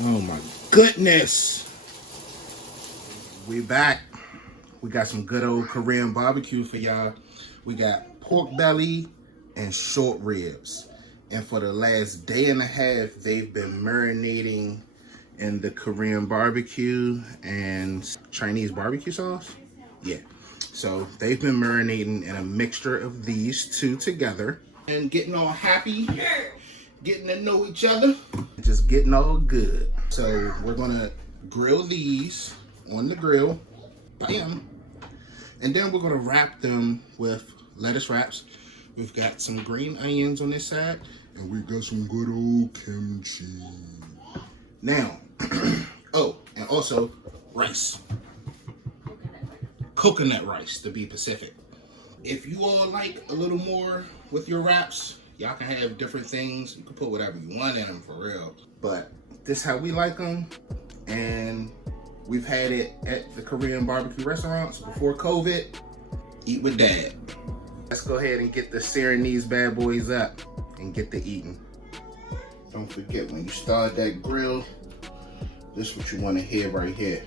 Oh my goodness. We back. We got some good old Korean barbecue for y'all. We got pork belly and short ribs. And for the last day and a half, they've been marinating in the Korean barbecue and Chinese barbecue sauce. Yeah. So they've been marinating in a mixture of these two together and getting all happy, getting to know each other, just getting all good. So we're gonna grill these on the grill, bam. And then we're gonna wrap them with lettuce wraps. We've got some green onions on this side, and we got some good old kimchi. Now, oh, and also rice. Coconut rice, to be specific. If you all like a little more with your wraps, y'all can have different things. You can put whatever you want in them, for real. But this is how we like them, and we've had it at the Korean barbecue restaurants before COVID. Eat with dad. Let's go ahead and get the searing these bad boys up and get to eating. Don't forget, when you start that grill, this is what you want to hear right here.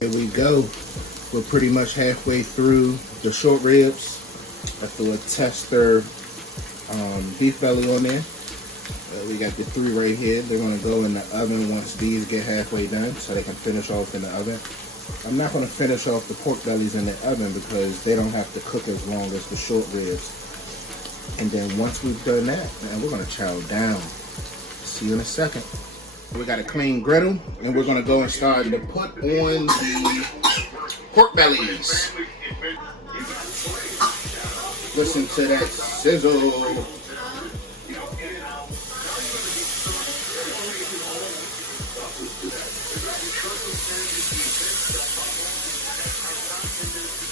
Here we go. We're pretty much halfway through the short ribs. I threw a tester beef belly on there. We got the 3 right here. They're gonna go in the oven once these get halfway done so they can finish off in the oven. I'm not gonna finish off the pork bellies in the oven because they don't have to cook as long as the short ribs. And then once we've done that, man, we're gonna chow down. See you in a second. We got a clean griddle, and we're gonna go and start to put on the pork bellies. Listen to that sizzle.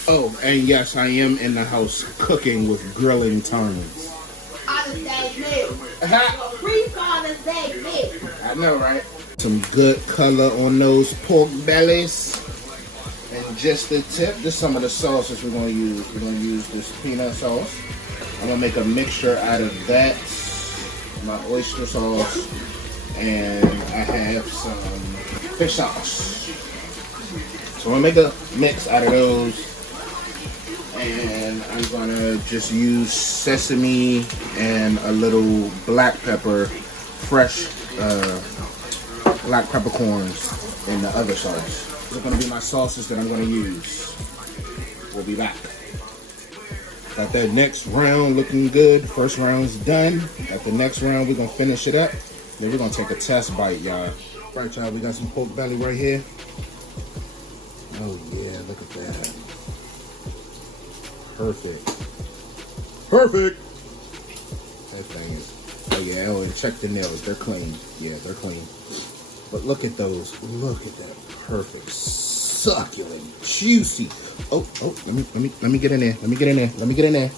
Oh, and yes, I am in the house cooking with grilling tongs. I know, right? Some good color on those pork bellies. And just the tip, this is some of the sauces we're gonna use. We're gonna use this peanut sauce. I'm gonna make a mixture out of that, my oyster sauce, and I have some fish sauce. So I'm gonna make a mix out of those. And I'm gonna just use sesame and a little black pepper, fresh black peppercorns in the other sauce. These are gonna be my sauces that I'm gonna use. We'll be back. Got that next round looking good. First round's done. At the next round, we're gonna finish it up. Then we're gonna take a test bite, y'all. All right, y'all, we got some pork belly right here. Oh yeah, look at that. Perfect. Perfect. That thing is. Oh yeah. Oh, and check the nails. They're clean. Yeah, they're clean. But look at those. Look at that. Perfect. Succulent. Juicy. Oh. Let me get in there. Let me get in there. Let me get in there.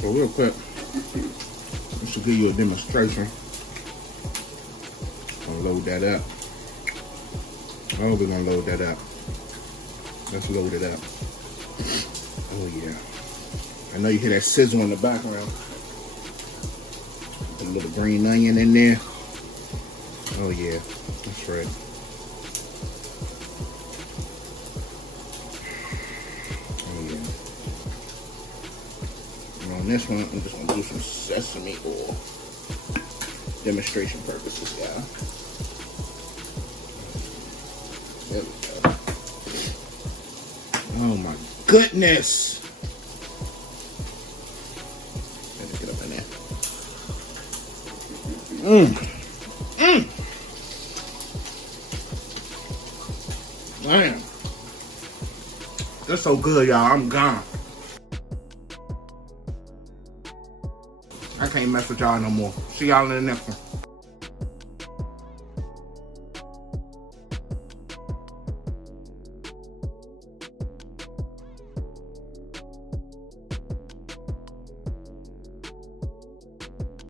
So real quick, this will give you a demonstration. I'll load that up. Oh, we're gonna load that up. Let's load it up. Oh yeah. I know you hear that sizzle in the background. Put a little green onion in there. Oh yeah, that's right. On this one, I'm just gonna do some sesame oil. Demonstration purposes, y'all. There we go. Oh my goodness! Let me get up in there. Man. That's so good, y'all. I'm gone. I can't mess with y'all no more. See y'all in the next one.